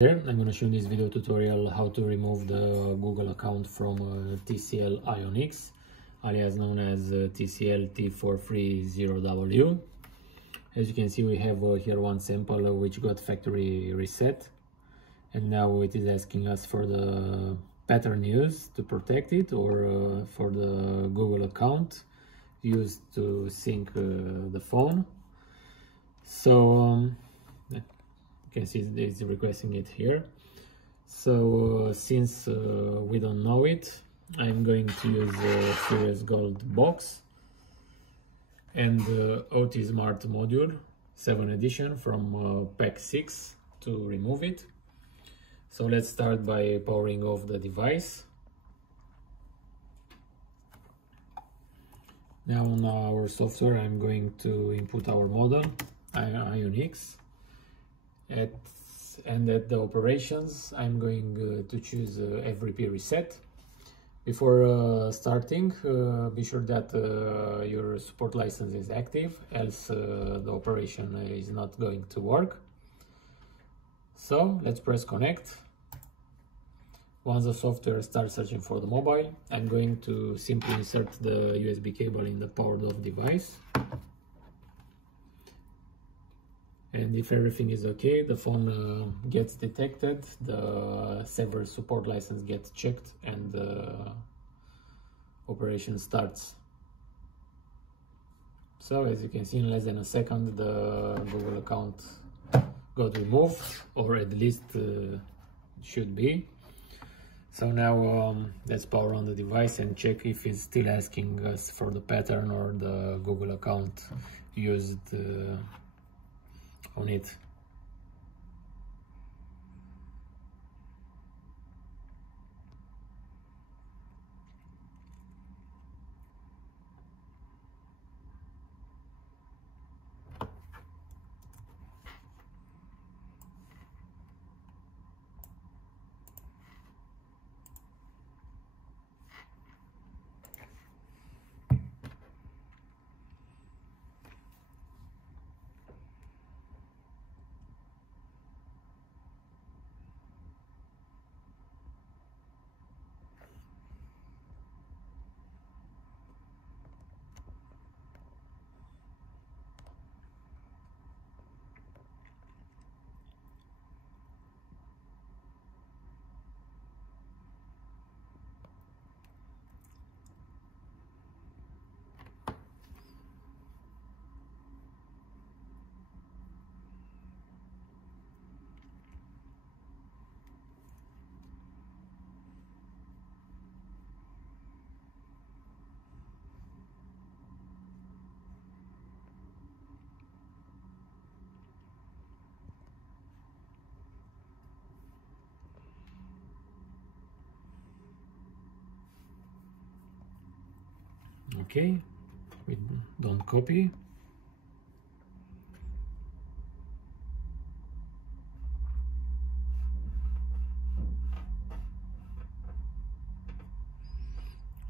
Here I'm going to show in this video tutorial how to remove the Google account from TCL Ionix, alias known as TCL T430W. As you can see, we have here one sample which got factory reset, and now it is asking us for the pattern used to protect it, or for the Google account used to sync the phone. So you can see it's requesting it here. So since we don't know it, I'm going to use Furiousgold box and OT Smart module 7 edition from pack 6 to remove it. So let's start by powering off the device. Now on our software, I'm going to input our model Ionix, and at the operations I'm going to choose FVP reset. Before starting, be sure that your support license is active, else the operation is not going to work. So let's press connect. Once the software starts searching for the mobile, I'm going to simply insert the USB cable in the powered off device. And if everything is okay, the phone gets detected, the server support license gets checked, and the operation starts. So as you can see, in less than a second the Google account got removed, or at least should be. So now let's power on the device and check if it's still asking us for the pattern or the Google account used on it. Okay, we don't copy.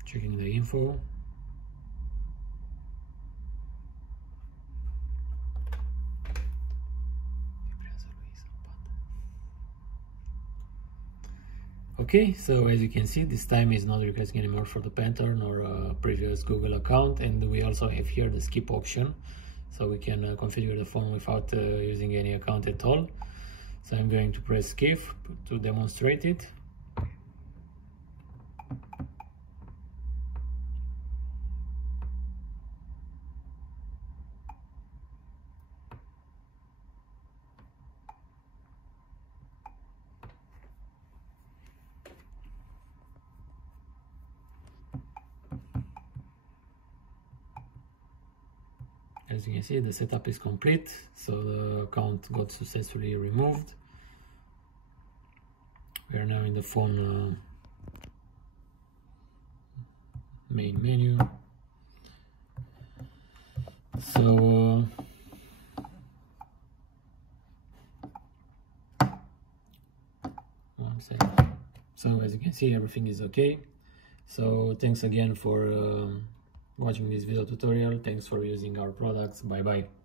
Checking the info. Okay, so as you can see, this time is not requesting anymore for the pattern or a previous Google account, and we also have here the skip option, so we can configure the phone without using any account at all. So I'm going to press skip to demonstrate it. As you can see, the setup is complete, so the account got successfully removed. We are now in the phone main menu. So one second. So as you can see, everything is okay. So thanks again for watching this video tutorial. Thanks for using our products. Bye bye.